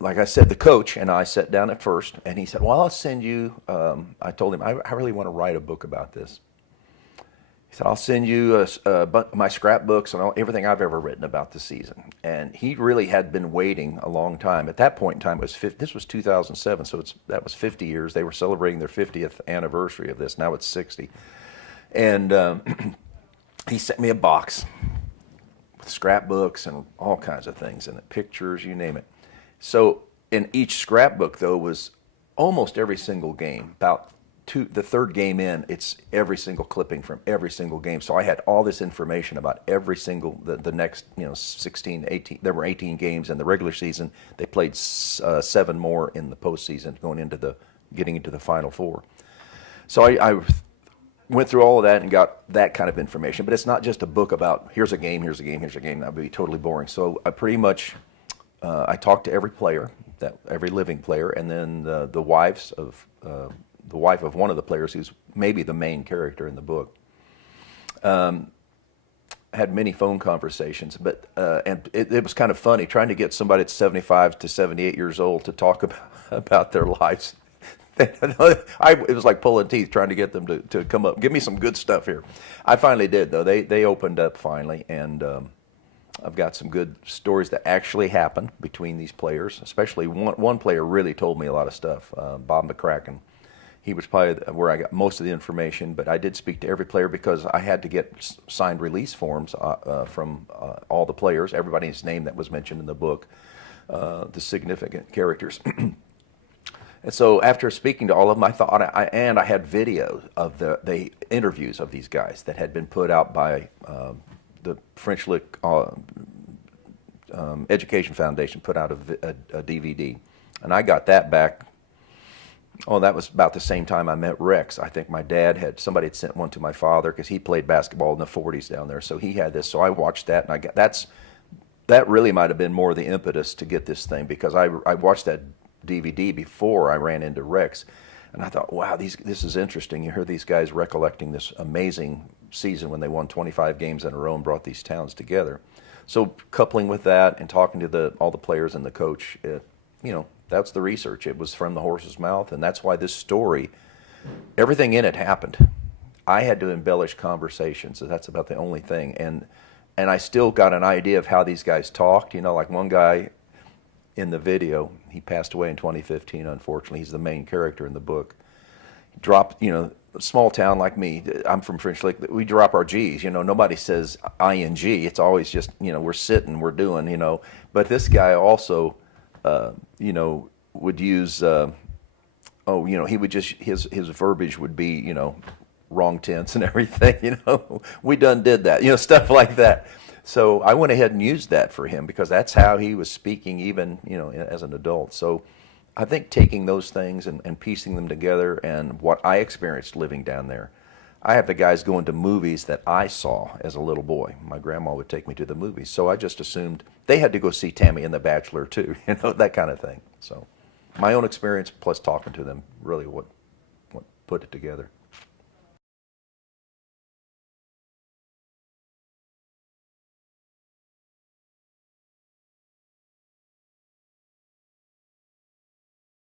like I said, the coach and I sat down at first, and he said, "Well, I'll send you." I told him, I really want to write a book about this." He said, "I'll send you my scrapbooks and everything I've ever written about the season." And he really had been waiting a long time. At that point in time, this was 2007, so that was 50 years. They were celebrating their 50th anniversary of this. Now it's 60. And he sent me a box with scrapbooks and all kinds of things, and pictures, you name it. So in each scrapbook, though, was almost every single game. About the third game in, it's every single clipping from every single game. So I had all this information about every single, the next, 16, 18, there were 18 games in the regular season. They played 7 more in the postseason, getting into the Final Four. So I went through all of that and got that kind of information. But it's not just a book about here's a game, here's a game, here's a game. That would be totally boring. So I pretty much I talked to every player, every living player, and then the wife of one of the players, who's maybe the main character in the book. Had many phone conversations, but and it was kind of funny trying to get somebody that's 75 to 78 years old to talk about their lives. It was like pulling teeth trying to get them to come up, give me some good stuff here. I finally did, though. They opened up finally, and I've got some good stories that actually happened between these players. Especially one player really told me a lot of stuff, Bob McCracken. He was probably where I got most of the information, but I did speak to every player because I had to get signed release forms from all the players, everybody's name that was mentioned in the book, the significant characters. And so after speaking to all of them, I thought, I had videos of the interviews of these guys that had been put out by the French Lick Education Foundation, put out a DVD. And I got that back. Oh, that was about the same time I met Rex. I think somebody had sent one to my father because he played basketball in the 40s down there. So he had this. So I watched that, and that really might have been more the impetus to get this thing, because I watched that DVD before I ran into Rex, and I thought, wow, this is interesting. You hear these guys recollecting this amazing season when they won 25 games in a row and brought these towns together. So coupling with that and talking to all the players and the coach, that's the research. It was from the horse's mouth, and that's why this story, everything in it happened. I had to embellish conversations, so that's about the only thing. And I still got an idea of how these guys talked. Like one guy in the video, he passed away in 2015, unfortunately. He's the main character in the book. Dropped, small town like me, I'm from French Lick, we drop our G's. Nobody says ing. It's always just, we're sitting, we're doing, But this guy also, would use, he would just, his verbiage would be, wrong tense and everything, we done did that, stuff like that. So I went ahead and used that for him because that's how he was speaking even, as an adult. So I think taking those things and piecing them together, and what I experienced living down there. I have the guys going to movies that I saw as a little boy. My grandma would take me to the movies. So I just assumed they had to go see Tammy and the Bachelor too, that kind of thing. So my own experience plus talking to them really what put it together.